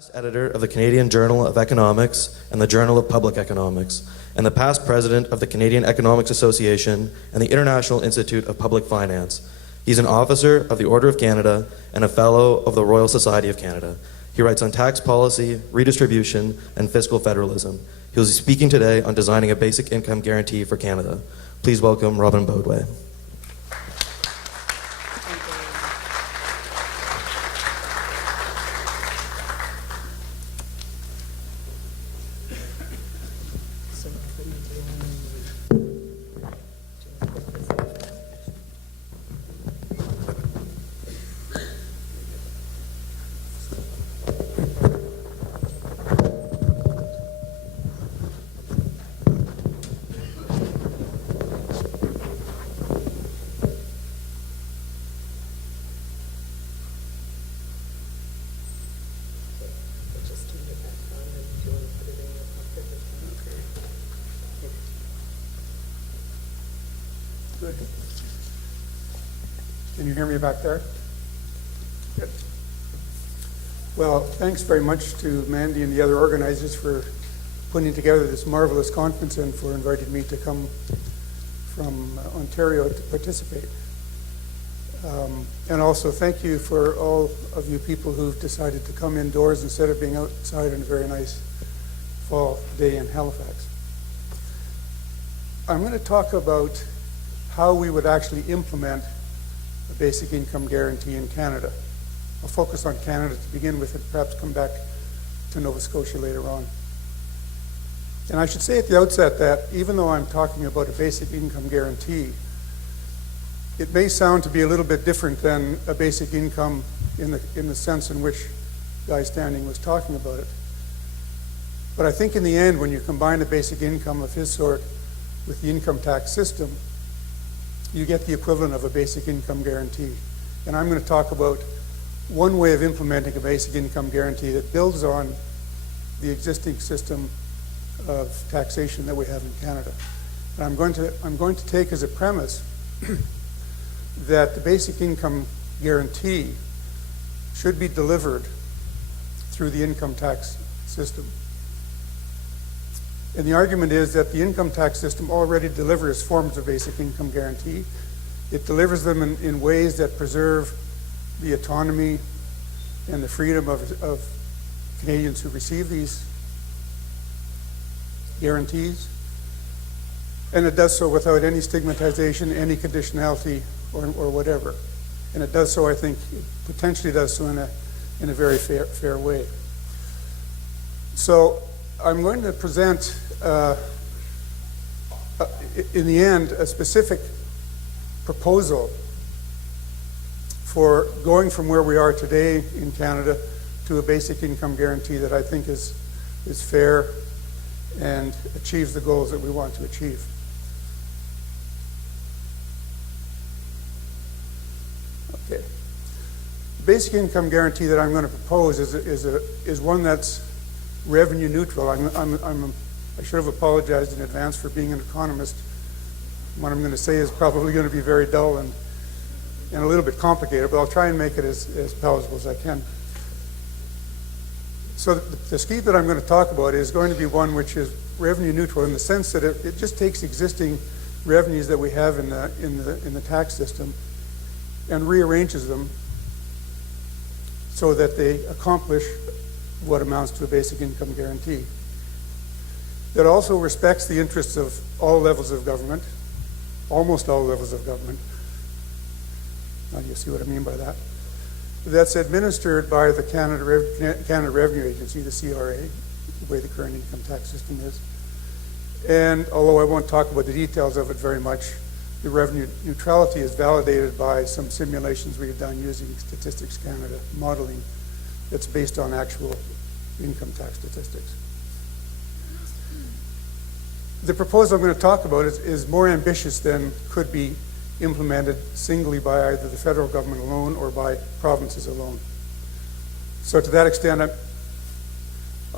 Past editor of the Canadian Journal of Economics and the Journal of Public Economics, and the past president of the Canadian Economics Association and the International Institute of Public Finance. He's an officer of the Order of Canada and a fellow of the Royal Society of Canada. He writes on tax policy, redistribution, and fiscal federalism. He will be speaking today on designing a basic income guarantee for Canada. Please welcome Robin Boadway. Good. Can you hear me back there? Good. Well, thanks very much to Mandy and the other organizers for putting together this marvelous conference and for inviting me to come from Ontario to participate. And also thank you for all of you people who've decided to come indoors instead of being outside on a very nice fall day in Halifax. I'm going to talk about how we would actually implement a basic income guarantee in Canada. I'll focus on Canada to begin with and perhaps come back to Nova Scotia later on. And I should say at the outset that even though I'm talking about a basic income guarantee, it may sound to be a little bit different than a basic income in the sense in which Guy Standing was talking about it. But I think in the end, when you combine a basic income of his sort with the income tax system, you get the equivalent of a basic income guarantee. And I'm going to talk about one way of implementing a basic income guarantee that builds on the existing system of taxation that we have in Canada. And I'm going to take as a premise that the basic income guarantee should be delivered through the income tax system. And the argument is that the income tax system already delivers forms of basic income guarantee. It delivers them in ways that preserve the autonomy and the freedom of Canadians who receive these guarantees. And it does so without any stigmatization, any conditionality, or whatever. And it does so, I think, it potentially does so in a very fair way. So I'm going to present, in the end, a specific proposal for going from where we are today in Canada to a basic income guarantee that I think is fair and achieves the goals that we want to achieve. Okay. The basic income guarantee that I'm going to propose is one that's revenue neutral. I should have apologized in advance for being an economist. What I'm going to say is probably going to be very dull and a little bit complicated, but I'll try and make it as palatable as I can. So the scheme that I'm going to talk about is going to be one which is revenue neutral in the sense that it just takes existing revenues that we have in the tax system and rearranges them so that they accomplish what amounts to a basic income guarantee. That also respects the interests of all levels of government, almost all levels of government. Now you see what I mean by that. That's administered by the Canada Revenue Agency, the CRA, the way the current income tax system is. And although I won't talk about the details of it very much, the revenue neutrality is validated by some simulations we've done using Statistics Canada modeling that's based on actual income tax statistics. The proposal I'm going to talk about is more ambitious than could be implemented singly by either the federal government alone or by provinces alone. So to that extent,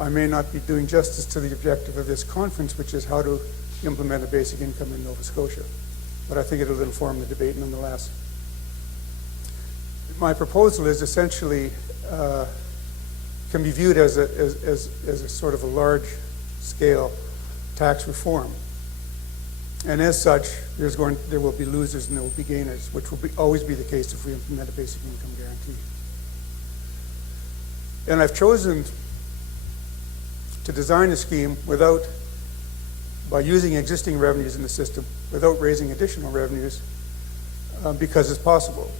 I may not be doing justice to the objective of this conference, which is how to implement a basic income in Nova Scotia. But I think it'll inform the debate nonetheless. My proposal is essentially can be viewed as a sort of a large-scale tax reform. And as such, there will be losers and there will be gainers, which will always be the case if we implement a basic income guarantee. And I've chosen to design a scheme by using existing revenues in the system, without raising additional revenues, because it's possible.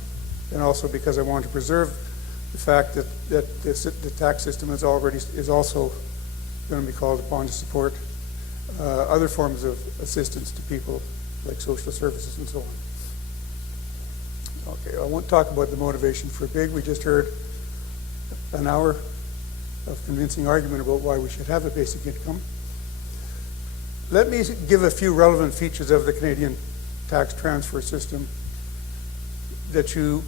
And also because I want to preserve the fact that the tax system is also going to be called upon to support other forms of assistance to people, like social services and so on. Okay, I won't talk about the motivation for BIG. We just heard an hour of convincing argument about why we should have a basic income. Let me give a few relevant features of the Canadian tax transfer system that you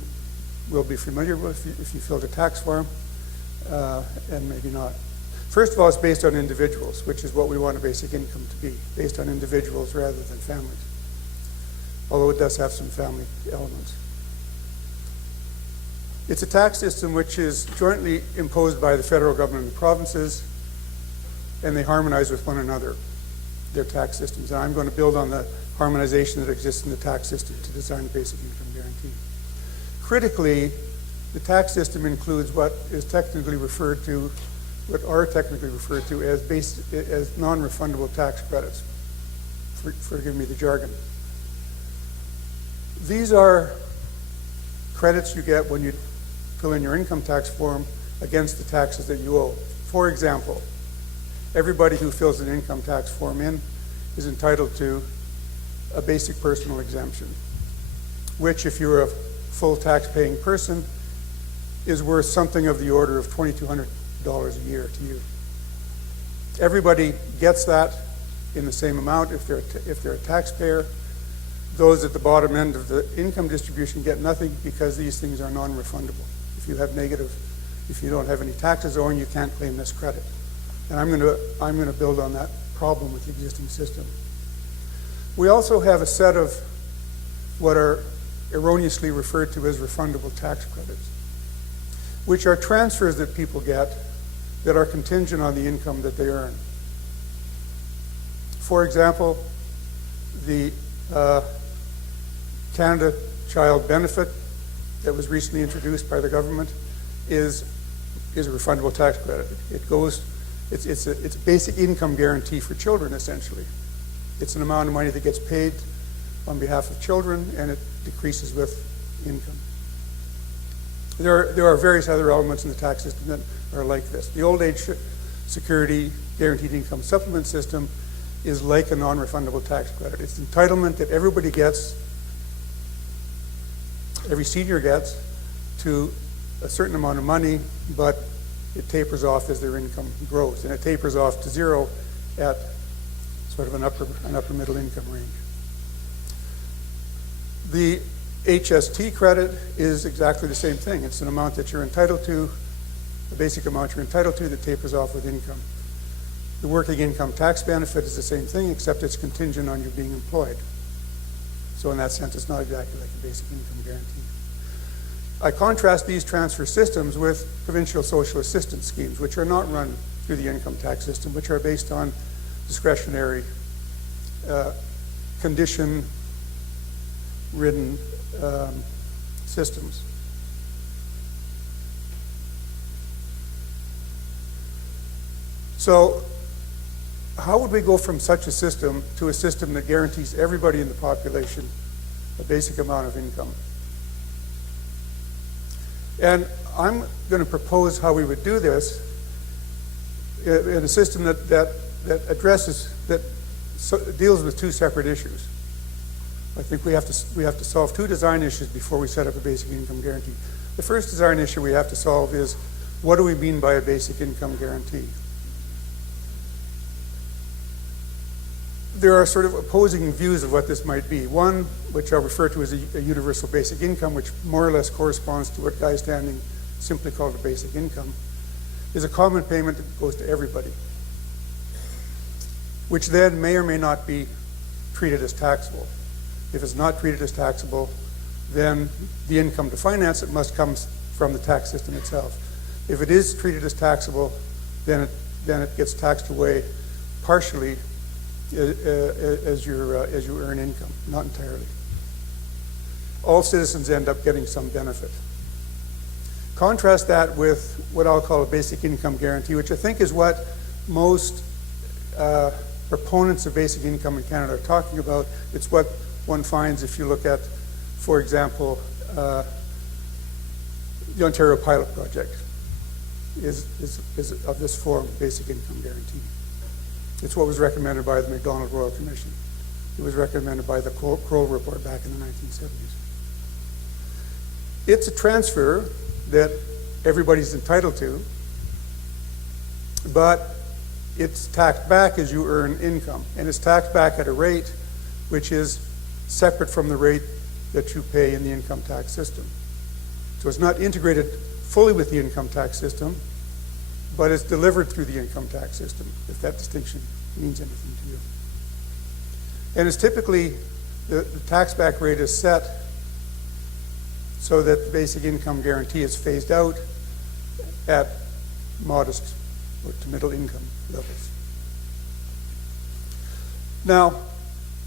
will be familiar with if you filled a tax form, and maybe not. First of all, it's based on individuals, which is what we want a basic income to be, based on individuals rather than families, although it does have some family elements. It's a tax system which is jointly imposed by the federal government and the provinces, and they harmonize with one another, their tax systems. And I'm going to build on the harmonization that exists in the tax system to design a basic income guarantee. Critically, the tax system includes what are technically referred to as non-refundable tax credits. Forgive me the jargon. These are credits you get when you fill in your income tax form against the taxes that you owe. For example, everybody who fills an income tax form in is entitled to a basic personal exemption, which, if you're a full tax-paying person, is worth something of the order of $2,200 a year to you. Everybody gets that in the same amount if they're a taxpayer. Those at the bottom end of the income distribution get nothing because these things are non-refundable. If you don't have any taxes owing, you can't claim this credit. And I'm going to build on that problem with the existing system. We also have a set of what are erroneously referred to as refundable tax credits, which are transfers that people get that are contingent on the income that they earn. For example, the Canada Child Benefit that was recently introduced by the government is a refundable tax credit. It's a basic income guarantee for children, essentially. It's an amount of money that gets paid on behalf of children, and it decreases with income. There are various other elements in the tax system that are like this. The Old Age Security Guaranteed Income Supplement System is like a non-refundable tax credit. It's entitlement that everybody gets, every senior gets, to a certain amount of money, but it tapers off as their income grows, and it tapers off to zero at sort of an upper middle income range. The HST credit is exactly the same thing. It's an amount that you're entitled to, the basic amount you're entitled to that tapers off with income. The working income tax benefit is the same thing, except it's contingent on you being employed. So in that sense, it's not exactly like a basic income guarantee. I contrast these transfer systems with provincial social assistance schemes, which are not run through the income tax system, which are based on discretionary, condition-ridden systems. So how would we go from such a system to a system that guarantees everybody in the population a basic amount of income? And I'm going to propose how we would do this in a system that deals with two separate issues. I think we have to solve two design issues before we set up a basic income guarantee. The first design issue we have to solve is, what do we mean by a basic income guarantee? There are sort of opposing views of what this might be. One, which I'll refer to as a universal basic income, which more or less corresponds to what Guy Standing simply called a basic income, is a common payment that goes to everybody, which then may or may not be treated as taxable. If it's not treated as taxable, then the income to finance it must come from the tax system itself. If it is treated as taxable, then it gets taxed away partially as you earn income, not entirely. All citizens end up getting some benefit. Contrast that with what I'll call a basic income guarantee, which I think is what most proponents of basic income in Canada are talking about. It's what one finds if you look at, for example, the Ontario Pilot Project is of this form, basic income guarantee. It's what was recommended by the Macdonald Royal Commission. It was recommended by the Kroll Report back in the 1970s. It's a transfer that everybody's entitled to, but it's taxed back as you earn income, and it's taxed back at a rate which is separate from the rate that you pay in the income tax system. So it's not integrated fully with the income tax system, but it's delivered through the income tax system, if that distinction means anything to you. And it's typically, the tax back rate is set so that the basic income guarantee is phased out at modest or to middle income levels. Now,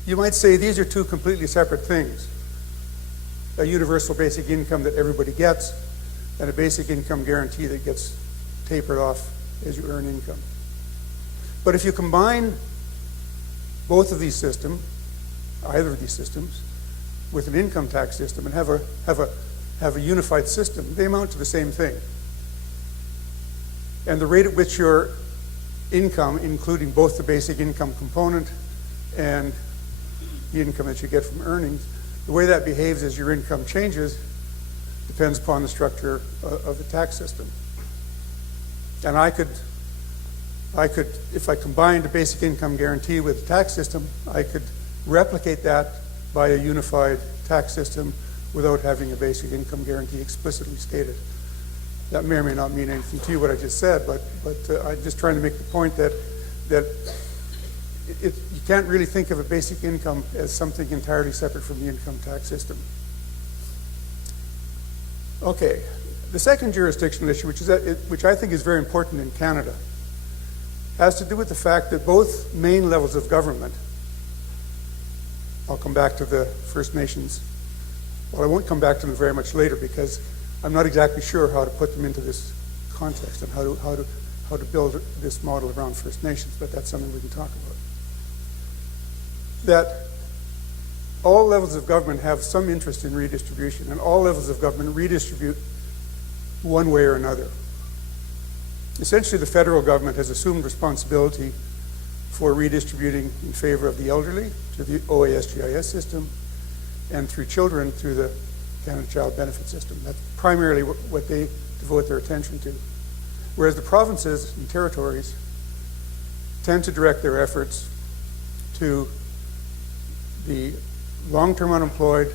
you might say these are two completely separate things. A universal basic income that everybody gets, and a basic income guarantee that gets tapered off as you earn income. But if you combine both of these systems, either of these systems, with an income tax system and have a unified system, they amount to the same thing. And the rate at which your income, including both the basic income component and the income that you get from earnings, the way that behaves as your income changes depends upon the structure of the tax system. And I could, if I combined a basic income guarantee with the tax system, I could replicate that by a unified tax system without having a basic income guarantee explicitly stated. That may or may not mean anything to you, what I just said, but I'm just trying to make the point that you can't really think of a basic income as something entirely separate from the income tax system. Okay, the second jurisdictional issue, which I think is very important in Canada, has to do with the fact that both main levels of government, I'll come back to the First Nations, well, I won't come back to them very much later because I'm not exactly sure how to put them into this context and how to build this model around First Nations, but that's something we can talk about. That all levels of government have some interest in redistribution, and all levels of government redistribute one way or another. Essentially, the federal government has assumed responsibility for redistributing in favor of the elderly through the OAS-GIS system, and through children through the Canada Child Benefit System. That's primarily what they devote their attention to. Whereas the provinces and territories tend to direct their efforts to the long-term unemployed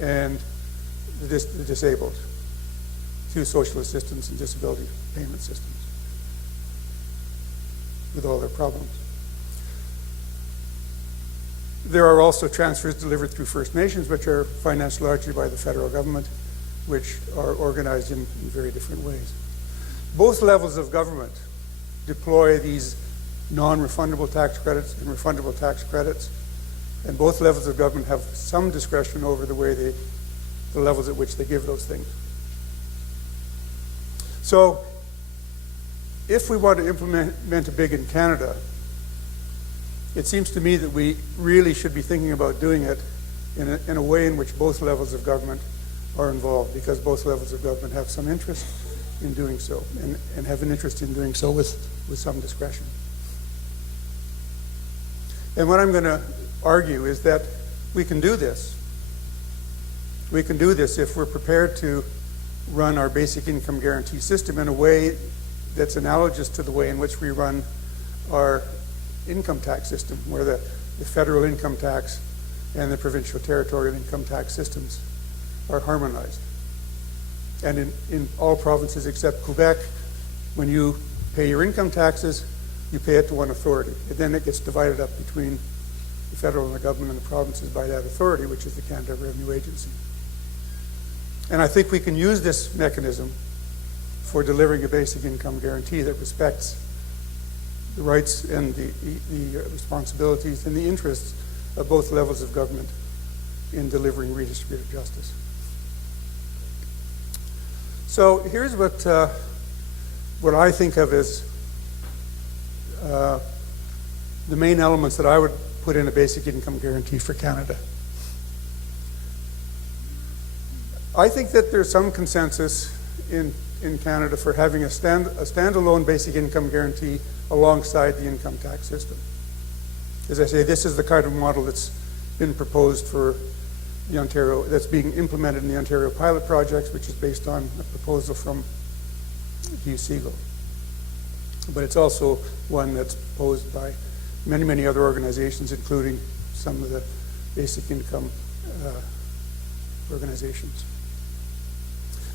and the disabled through social assistance and disability payment systems with all their problems. There are also transfers delivered through First Nations, which are financed largely by the federal government, which are organized in very different ways. Both levels of government deploy these non-refundable tax credits and refundable tax credits, and both levels of government have some discretion over the levels at which they give those things. So, if we want to implement a BIG in Canada, it seems to me that we really should be thinking about doing it in a way in which both levels of government are involved, because both levels of government have some interest in doing so, and have an interest in doing so with some discretion. And what I'm going to argue is that we can do this. We can do this if we're prepared to run our basic income guarantee system in a way that's analogous to the way in which we run our income tax system, where the federal income tax and the provincial territorial income tax systems are harmonized. And in all provinces except Quebec, when you pay your income taxes, you pay it to one authority. And then it gets divided up between the federal and the government and the provinces by that authority, which is the Canada Revenue Agency. And I think we can use this mechanism for delivering a basic income guarantee that respects the rights and the responsibilities and the interests of both levels of government in delivering redistributive justice. So here's what I think of as the main elements that I would put in a basic income guarantee for Canada. I think that there's some consensus in Canada for having a standalone basic income guarantee alongside the income tax system. As I say, this is the kind of model that's been proposed for the Ontario, that's being implemented in the Ontario pilot projects, which is based on a proposal from Hugh Segal. But it's also one that's proposed by many, many other organizations, including some of the basic income organizations.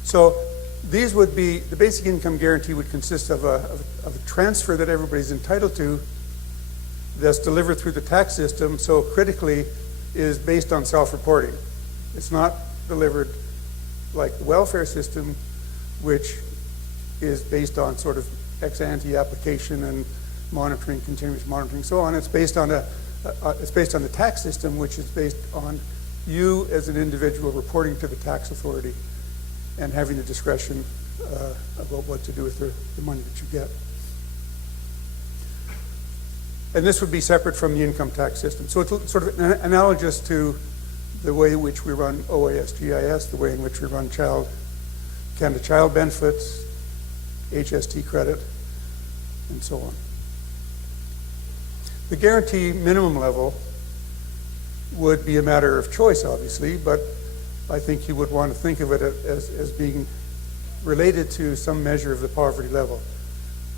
So these would be, the basic income guarantee would consist of a transfer that everybody's entitled to that's delivered through the tax system, so critically is based on self-reporting. It's not delivered like the welfare system, which is based on sort of ex-ante application and monitoring, continuous monitoring, so on. It's based on the tax system, which is based on you as an individual reporting to the tax authority and having the discretion about what to do with the money that you get. And this would be separate from the income tax system. So it's sort of analogous to the way in which we run OAS-GIS, the way in which we run Canada Child Benefits, HST credit, and so on. The guarantee minimum level would be a matter of choice, obviously, but I think you would want to think of it as being related to some measure of the poverty level,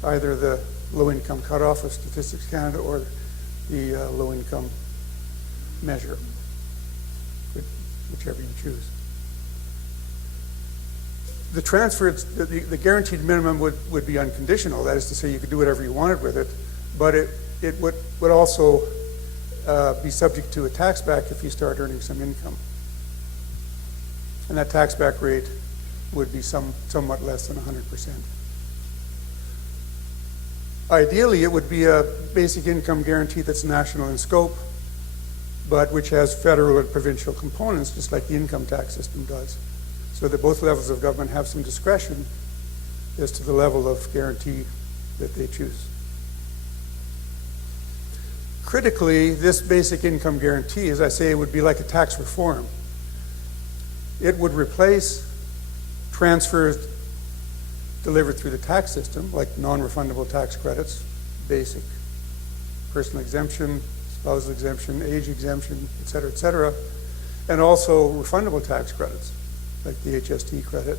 either the low-income cutoff of Statistics Canada or the low-income measure, whichever you choose. The transfer, the guaranteed minimum would be unconditional. That is to say, you could do whatever you wanted with it, but it would also be subject to a tax back if you start earning some income. And that tax back rate would be somewhat less than 100%. Ideally, it would be a basic income guarantee that's national in scope, but which has federal and provincial components, just like the income tax system does, so that both levels of government have some discretion as to the level of guarantee that they choose. Critically, this basic income guarantee, as I say, would be like a tax reform. It would replace transfers delivered through the tax system, like non-refundable tax credits, basic personal exemption, spousal exemption, age exemption, et cetera, and also refundable tax credits, like the HST credit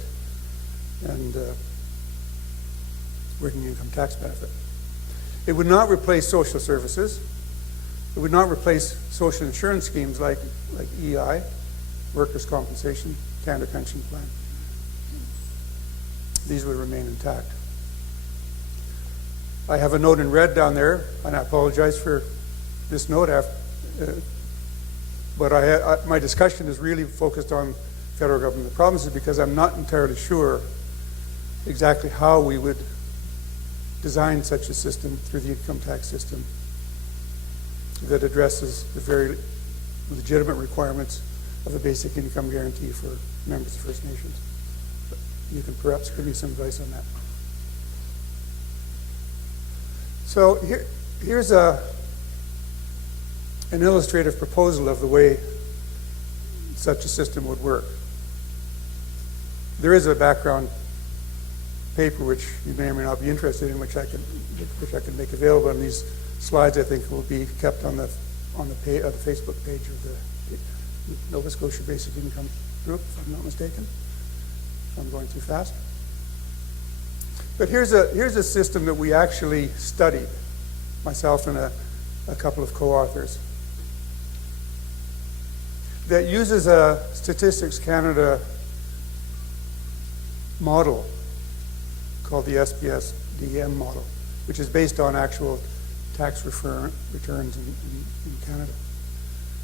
and working income tax benefit. It would not replace social services. It would not replace social insurance schemes like EI, workers' compensation, Canada Pension Plan. These would remain intact. I have a note in red down there, and I apologize for this note, but my discussion is really focused on federal government. The problem is because I'm not entirely sure exactly how we would design such a system through the income tax system that addresses the very legitimate requirements of a basic income guarantee for members of First Nations. But you can perhaps give me some advice on that. So here's an illustrative proposal of the way such a system would work. There is a background paper which you may or may not be interested in, which I can make available, and these slides I think will be kept on the Facebook page of the Nova Scotia Basic Income Group, if I'm not mistaken, if I'm going too fast. But here's a system that we actually studied, myself and a couple of co-authors, that uses a Statistics Canada model called the SPSDM model, which is based on actual tax returns in Canada,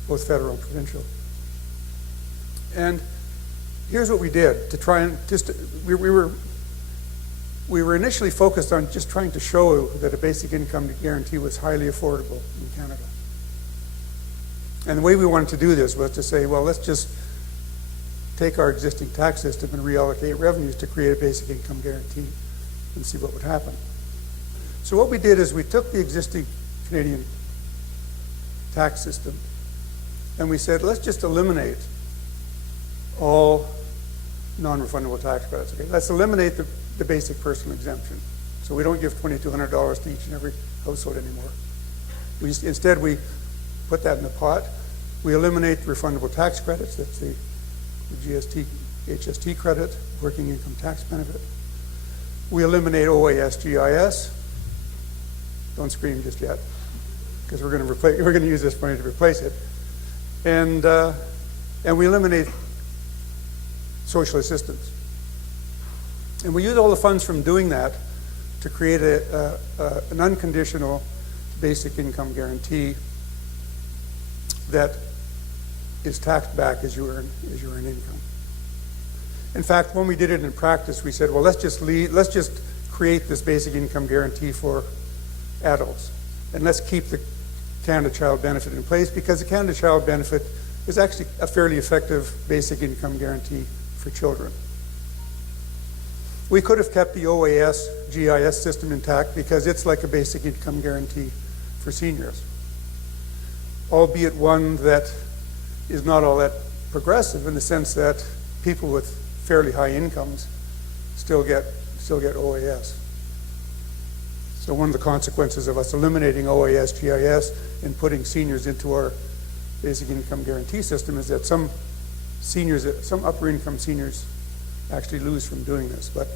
both federal and provincial. And here's what we did to try and we were initially focused on just trying to show that a basic income guarantee was highly affordable in Canada. And the way we wanted to do this was to say, well, let's just take our existing tax system and reallocate revenues to create a basic income guarantee and see what would happen. So what we did is we took the existing Canadian tax system and we said, let's just eliminate all non-refundable tax credits. Okay? Let's eliminate the basic personal exemption. So we don't give $2,200 to each and every household anymore. Instead, we put that in the pot. We eliminate refundable tax credits. That's the GST, HST credit, working income tax benefit. We eliminate OAS, GIS. Don't scream just yet, because we're going to use this money to replace it. And we eliminate social assistance. And we use all the funds from doing that to create an unconditional basic income guarantee that is taxed back as you earn income. In fact, when we did it in practice, we said, well, let's just create this basic income guarantee for adults, and let's keep the Canada Child Benefit in place, because the Canada Child Benefit is actually a fairly effective basic income guarantee for children. We could have kept the OAS GIS system intact because it's like a basic income guarantee for seniors, albeit one that is not all that progressive in the sense that people with fairly high incomes still get OAS. So one of the consequences of us eliminating OAS GIS and putting seniors into our basic income guarantee system is that some upper income seniors actually lose from doing this, but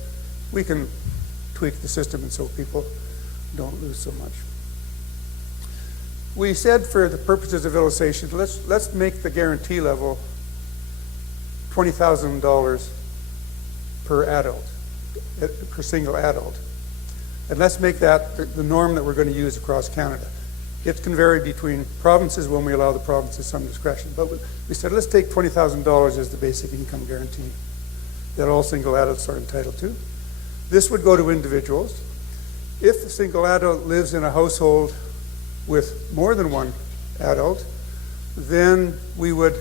we can tweak the system and so people don't lose so much. We said, for the purposes of illustration, let's make the guarantee level $20,000 per adult, per single adult. And let's make that the norm that we're going to use across Canada. It can vary between provinces when we allow the provinces some discretion. But we said, let's take $20,000 as the basic income guarantee that all single adults are entitled to. This would go to individuals. If the single adult lives in a household with more than one adult, then we would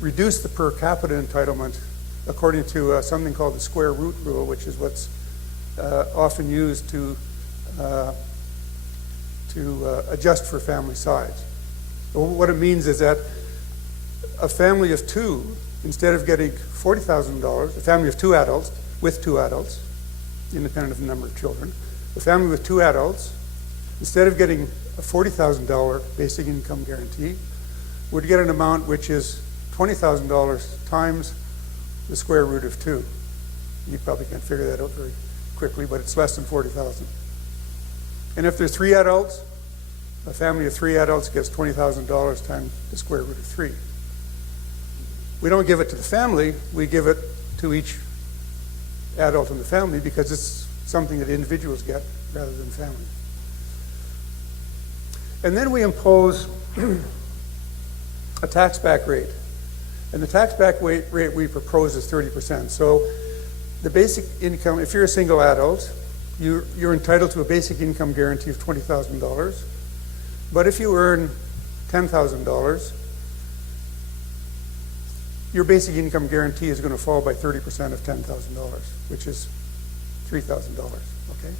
reduce the per capita entitlement according to something called the square root rule, which is what's often used to adjust for family size. So what it means is that a family of two, instead of getting $40,000, a family of two adults, with two adults, independent of the number of children, a family with two adults, instead of getting a $40,000 basic income guarantee, would get an amount which is $20,000 times the square root of 2. You probably can't figure that out very quickly, but it's less than $40,000. And if there's 3 adults, a family of 3 adults gets $20,000 times the square root of 3. We don't give it to the family, we give it to each adult in the family because it's something that individuals get rather than families. And then we impose a tax back rate. And the tax back rate we propose is 30%. So the basic income, if you're a single adult, you're entitled to a basic income guarantee of $20,000. But if you earn $10,000, your basic income guarantee is going to fall by 30% of $10,000, which is $3,000, okay?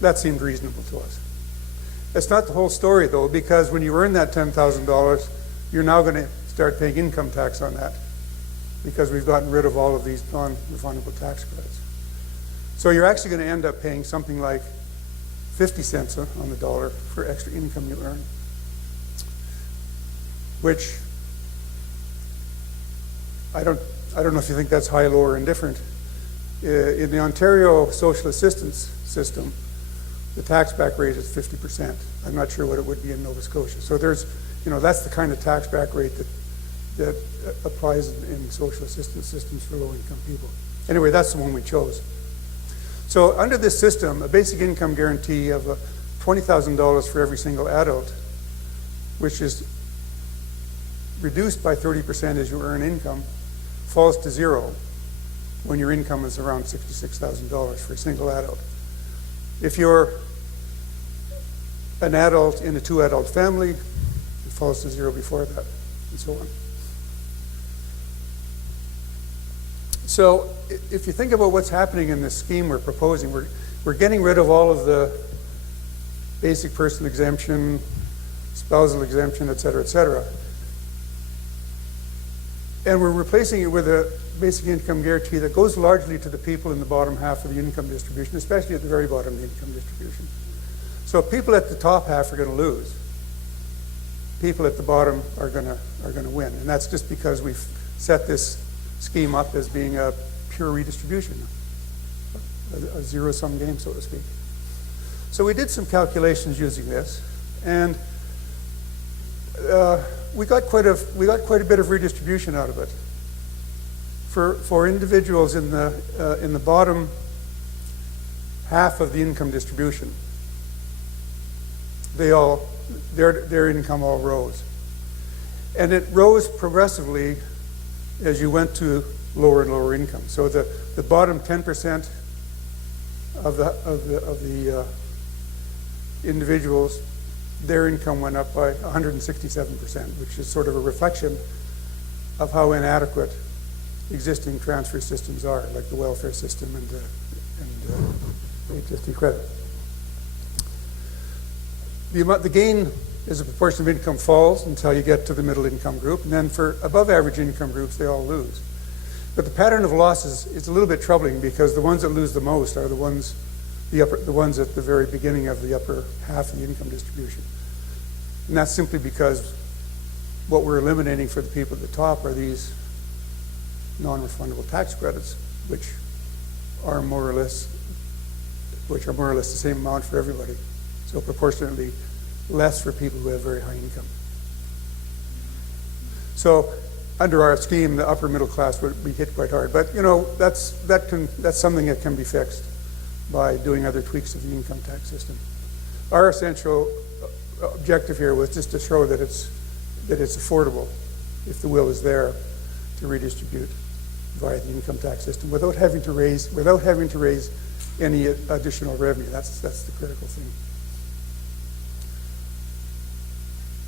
That seemed reasonable to us. That's not the whole story, though, because when you earn that $10,000, you're now going to start paying income tax on that because we've gotten rid of all of these non-refundable tax credits. So you're actually going to end up paying something like 50 cents on the dollar for extra income you earn, which I don't know if you think that's high, low, or indifferent. In the Ontario social assistance system, the tax back rate is 50%. I'm not sure what it would be in Nova Scotia. So there's, that's the kind of tax back rate that applies in social assistance systems for low-income people. Anyway, that's the one we chose. So under this system, a basic income guarantee of $20,000 for every single adult, which is reduced by 30% as you earn income, falls to zero when your income is around $66,000 for a single adult. If you're an adult in a two-adult family, it falls to zero before that, and so on. So if you think about what's happening in this scheme we're proposing, we're getting rid of all of the basic personal exemption, spousal exemption, et cetera, and we're replacing it with a basic income guarantee that goes largely to the people in the bottom half of the income distribution, especially at the very bottom of the income distribution. So people at the top half are going to lose. People at the bottom are going to win, and that's just because we've set this scheme up as being a pure redistribution, a zero-sum game, so to speak. So we did some calculations using this, and we got quite a bit of redistribution out of it. For individuals in the bottom half of the income distribution, their income all rose, and it rose progressively as you went to lower and lower income. So the bottom 10% of the individuals, their income went up by 167%, which is sort of a reflection of how inadequate existing transfer systems are, like the welfare system and HST credit. The gain as a proportion of income falls until you get to the middle income group, and then for above average income groups, they all lose. But the pattern of losses is a little bit troubling because the ones that lose the most are the ones at the very beginning of the upper half of the income distribution. And that's simply because what we're eliminating for the people at the top are these non-refundable tax credits, which are more or less the same amount for everybody. So proportionately less for people who have very high income. So under our scheme, the upper middle class would be hit quite hard. But that's something that can be fixed by doing other tweaks of the income tax system. Our essential objective here was just to show that it's affordable if the will is there to redistribute via the income tax system without having to raise any additional revenue. That's the critical thing.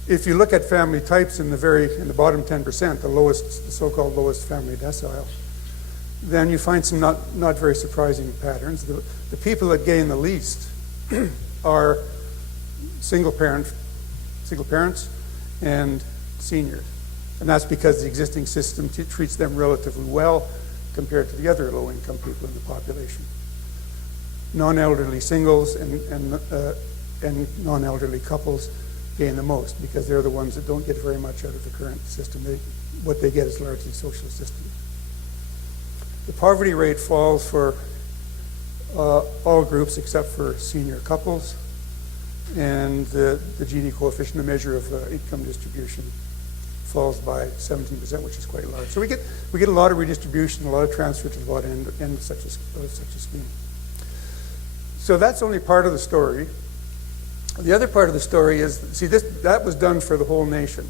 If you look at family types in the bottom 10%, the so-called lowest family decile, then you find some not very surprising patterns. The people that gain the least are single parents and seniors. And that's because the existing system treats them relatively well compared to the other low-income people in the population. Non-elderly singles and non-elderly couples gain the most because they're the ones that don't get very much out of the current system. What they get is largely social assistance. The poverty rate falls for all groups except for senior couples, and the Gini coefficient, a measure of income distribution, falls by 17%, which is quite large. So we get a lot of redistribution, a lot of transfer to the bottom end of such a scheme. So that's only part of the story. The other part of the story is, that was done for the whole nation.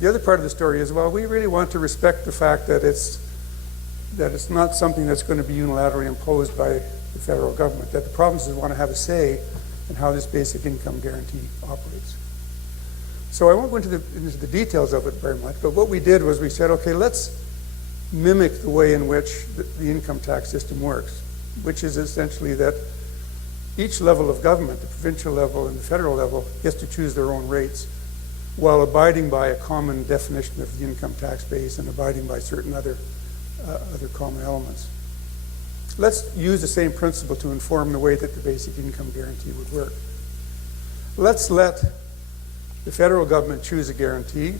The other part of the story is, well, we really want to respect the fact that it's not something that's going to be unilaterally imposed by the federal government, that the provinces want to have a say in how this basic income guarantee operates. So I won't go into the details of it very much, but what we did was we said, okay, let's mimic the way in which the income tax system works, which is essentially that each level of government, the provincial level and the federal level, gets to choose their own rates while abiding by a common definition of the income tax base and abiding by certain other common elements. Let's use the same principle to inform the way that the basic income guarantee would work. Let's let the federal government choose a guarantee,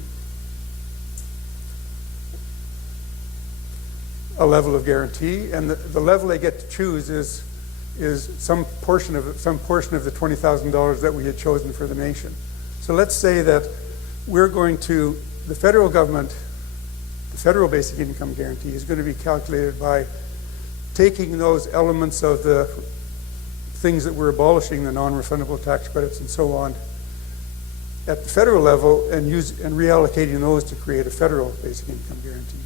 a level of guarantee, and the level they get to choose is some portion of the $20,000 that we had chosen for the nation. So let's say that the federal government, the federal basic income guarantee is going to be calculated by taking those elements of the things that we're abolishing, the non-refundable tax credits and so on, at the federal level and reallocating those to create a federal basic income guarantee.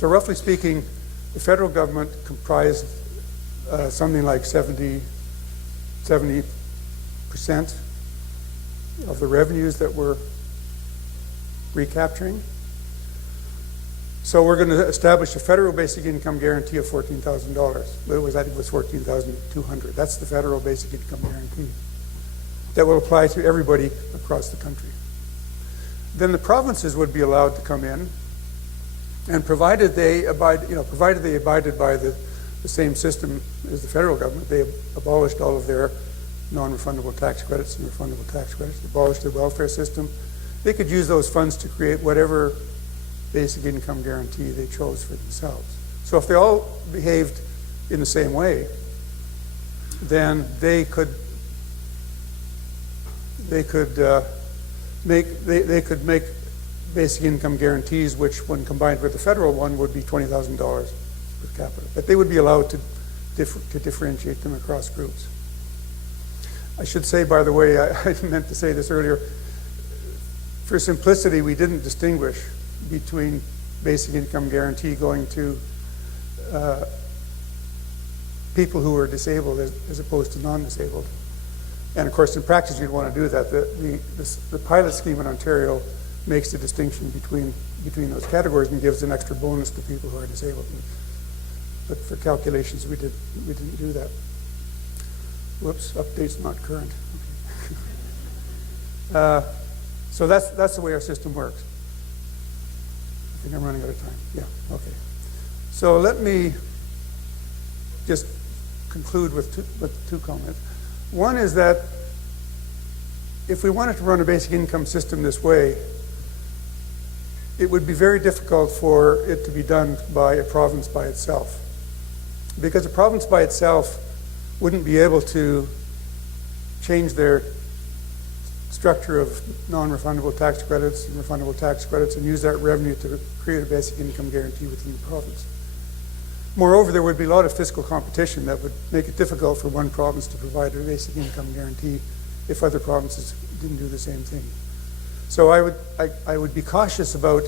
So roughly speaking, the federal government comprised something like 70% of the revenues that we're recapturing. So we're going to establish a federal basic income guarantee of $14,000. I think it was $14,200. That's the federal basic income guarantee that will apply to everybody across the country. Then the provinces would be allowed to come in, and provided they abided by the same system as the federal government, they abolished all of their non-refundable tax credits and refundable tax credits, they abolished their welfare system, they could use those funds to create whatever basic income guarantee they chose for themselves. So if they all behaved in the same way, then they could make basic income guarantees, which, when combined with the federal one, would be $20,000 per capita. But they would be allowed to differentiate them across groups. I should say, by the way, I meant to say this earlier, for simplicity, we didn't distinguish between basic income guarantee going to people who are disabled as opposed to non-disabled. And of course, in practice, you'd want to do that. The pilot scheme in Ontario makes the distinction between those categories and gives an extra bonus to people who are disabled. But for calculations, we didn't do that. Whoops, update's not current. Okay. So that's the way our system works. I think I'm running out of time. Yeah, okay. So let me just conclude with two comments. One is that if we wanted to run a basic income system this way, it would be very difficult for it to be done by a province by itself. Because a province by itself wouldn't be able to change their structure of non-refundable tax credits and refundable tax credits and use that revenue to create a basic income guarantee within the province. Moreover, there would be a lot of fiscal competition that would make it difficult for one province to provide a basic income guarantee if other provinces didn't do the same thing. So I would be cautious about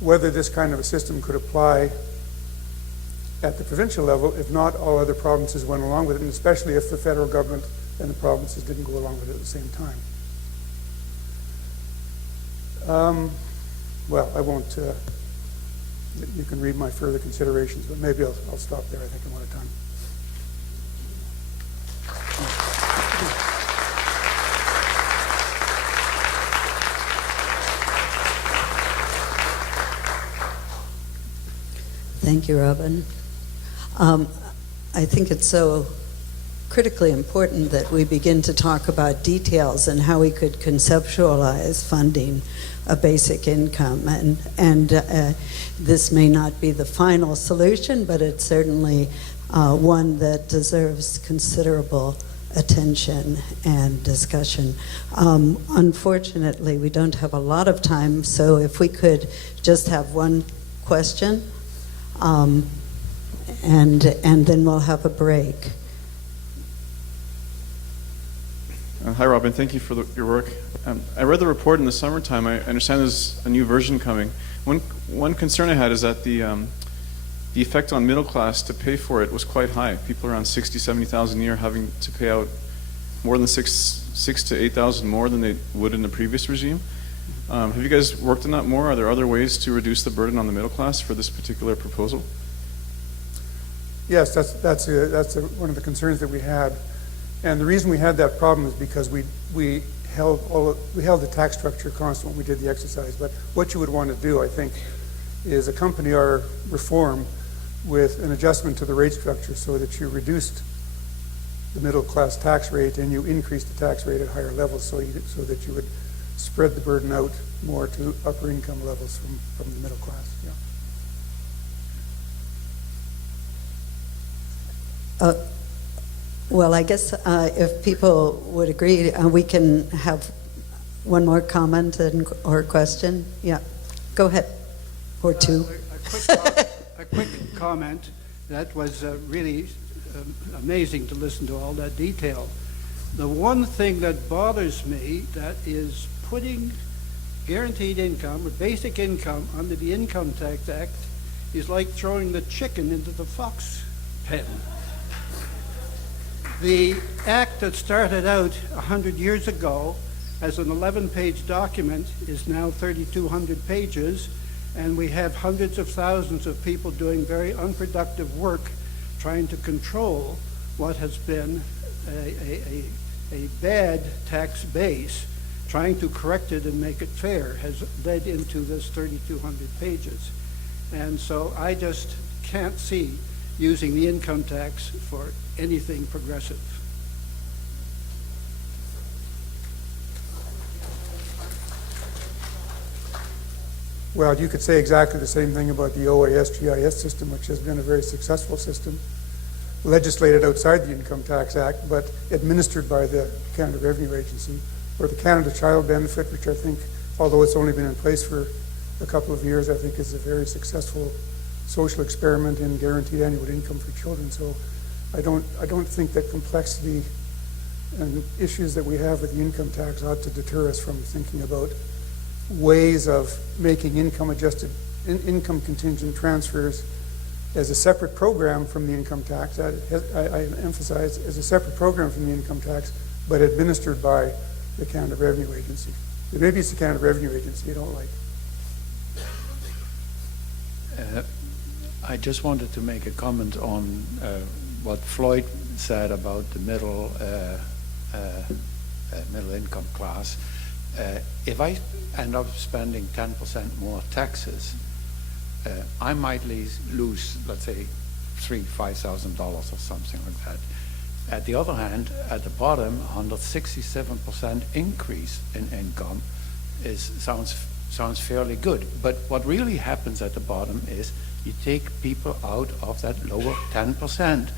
whether this kind of a system could apply at the provincial level if not all other provinces went along with it, and especially if the federal government and the provinces didn't go along with it at the same time. Well, I won't, you can read my further considerations, but maybe I'll stop there. I think I'm out of time. Thank you, Robin. I think it's so critically important that we begin to talk about details and how we could conceptualize funding a basic income. And this may not be the final solution, but it's certainly one that deserves considerable attention and discussion. Unfortunately, we don't have a lot of time, so if we could just have one question, and then we'll have a break. Hi, Robin. Thank you for your work. I read the report in the summertime. I understand there's a new version coming. One concern I had is that the effect on middle class to pay for it was quite high. People around 60, 70,000 a year having to pay out more than six to 8,000 more than they would in the previous regime. Have you guys worked on that more? Are there other ways to reduce the burden on the middle class for this particular proposal? Yes, that's one of the concerns that we had. And the reason we had that problem is because we held the tax structure constant when we did the exercise. But what you would want to do, I think, is accompany our reform with an adjustment to the rate structure so that you reduced the middle class tax rate and you increased the tax rate at higher levels so that you would spread the burden out more to upper income levels from the middle class. Yeah. Well, I guess if people would agree, we can have one more comment or question. Yeah, go ahead, or two. A quick comment. That was really amazing to listen to all that detail. The one thing that bothers me, that is putting guaranteed income or basic income under the Income Tax Act is like throwing the chicken into the fox pen. The act that started out 100 years ago as an 11-page document is now 3,200 pages, and we have hundreds of thousands of people doing very unproductive work trying to control what has been a bad tax base. Trying to correct it and make it fair has led into this 3,200 pages. And so I just can't see using the income tax for anything progressive. Well, you could say exactly the same thing about the OAS GIS system, which has been a very successful system, legislated outside the Income Tax Act, but administered by the Canada Revenue Agency, or the Canada Child Benefit, which I think, although it's only been in place for a couple of years, I think is a very successful social experiment in guaranteed annual income for children. So I don't think that complexity and issues that we have with the income tax ought to deter us from thinking about ways of making income contingent transfers as a separate program from the income tax. I emphasize, as a separate program from the income tax, but administered by the Canada Revenue Agency. Maybe it's the Canada Revenue Agency you don't like. I just wanted to make a comment on what Floyd said about the middle income class. If I end up spending 10% more taxes, I might lose, let's say, $5,000 or something like that. At the other hand, at the bottom, 167% increase in income sounds fairly good. But what really happens at the bottom is you take people out of that lower 10%,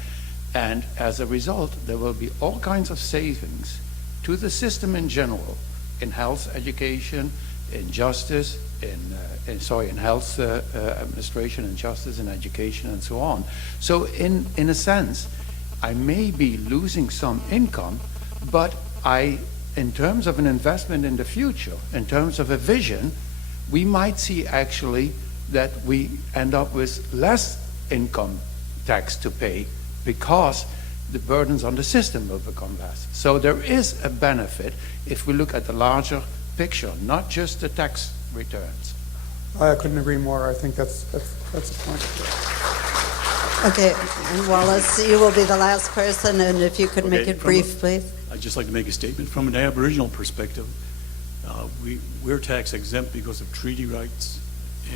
and as a result, there will be all kinds of savings to the system in general, in health, education, in justice, in health administration, and justice, and education, and so on. So in a sense, I may be losing some income, but in terms of an investment in the future, in terms of a vision, we might see actually that we end up with less income tax to pay because the burdens on the system will become less. So there is a benefit if we look at the larger picture, not just the tax returns. I couldn't agree more. I think that's a point. Okay, and Wallace, you will be the last person, and if you could make it brief, please. I'd just like to make a statement. From an Aboriginal perspective, we're tax exempt because of treaty rights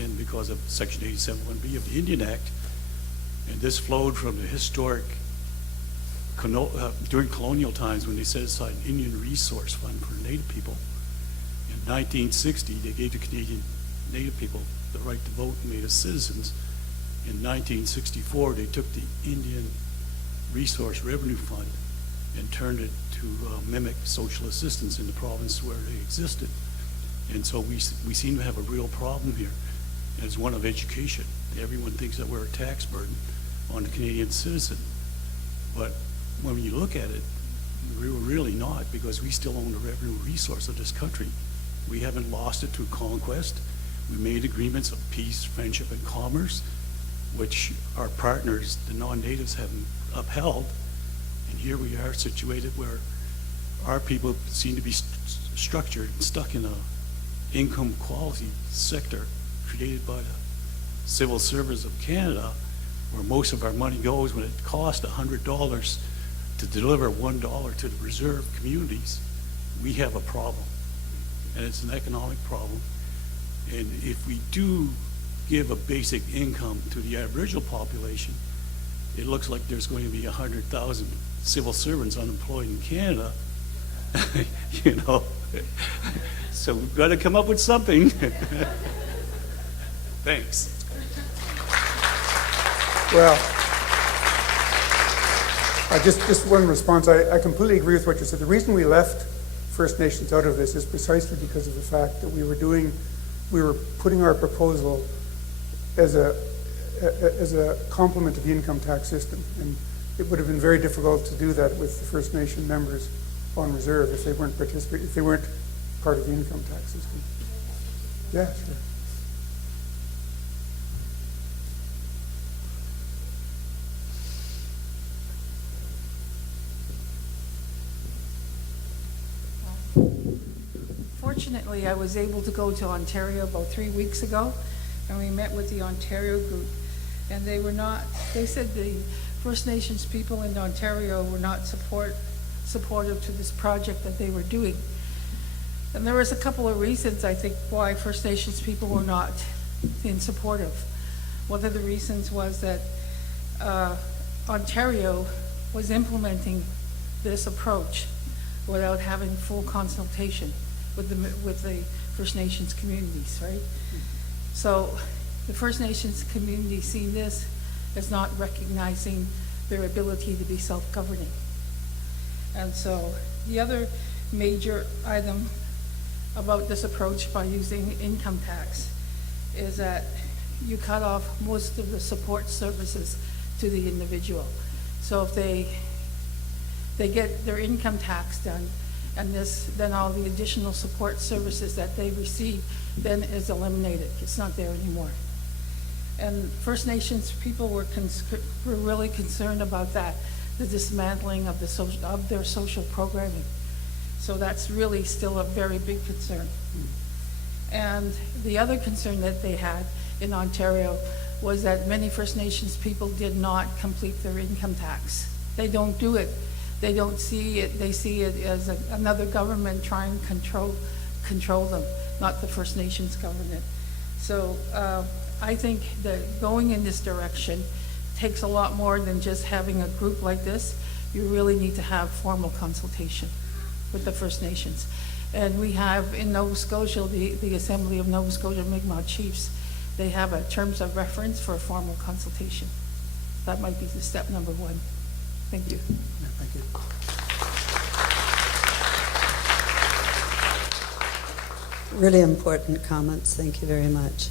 and because of Section 87(1)(b) of the Indian Act. And this flowed from the historic, during colonial times when they set aside an Indian Resource Fund for Native people. In 1960, they gave the Canadian Native people the right to vote and made us citizens. In 1964, they took the Indian Resource Revenue Fund and turned it to mimic social assistance in the province where they existed. And so we seem to have a real problem here, as one of education. Everyone thinks that we're a tax burden on the Canadian citizen. But when you look at it, we were really not, because we still own the revenue resource of this country. We haven't lost it through conquest. We made agreements of peace, friendship, and commerce, which our partners, the non-natives, haven't upheld. And here we are situated where our people seem to be structured and stuck in a income quality sector created by the civil service of Canada, where most of our money goes when it costs $100 to deliver $1 to the reserve communities. We have a problem, and it's an economic problem. And if we do give a basic income to the Aboriginal population, it looks like there's going to be 100,000 civil servants unemployed in Canada. You know, so we've got to come up with something. Thanks. Well, just one response. I completely agree with what you said. The reason we left First Nations out of this is precisely because of the fact that we were putting our proposal as a complement to the income tax system, and it would have been very difficult to do that with the First Nation members on reserve if they weren't part of the income tax system. Yeah, sure. fortunately, I was able to go to Ontario about 3 weeks ago, and we met with the Ontario group. And they said the First Nations people in Ontario were not supportive to this project that they were doing. And there was a couple of reasons, I think, why First Nations people were not in support of. One of the reasons was that Ontario was implementing this approach without having full consultation with the First Nations communities, right? So the First Nations community seen this as not recognizing their ability to be self-governing. And so the other major item about this approach by using income tax is that you cut off most of the support services to the individual. So if they get their income tax done, and then all the additional support services that they receive then is eliminated. It's not there anymore. And First Nations people were really concerned about that, the dismantling of their social programming. So that's really still a very big concern. And the other concern that they had in Ontario was that many First Nations people did not complete their income tax. They don't do it. They don't see it. They see it as another government trying to control them, not the First Nations government. So I think that going in this direction takes a lot more than just having a group like this. You really need to have formal consultation with the First Nations. And we have in Nova Scotia, the Assembly of Nova Scotia Mi'kmaq Chiefs, they have a terms of reference for a formal consultation. That might be the step number one. Thank you. Yeah, thank you. Really important comments. Thank you very much.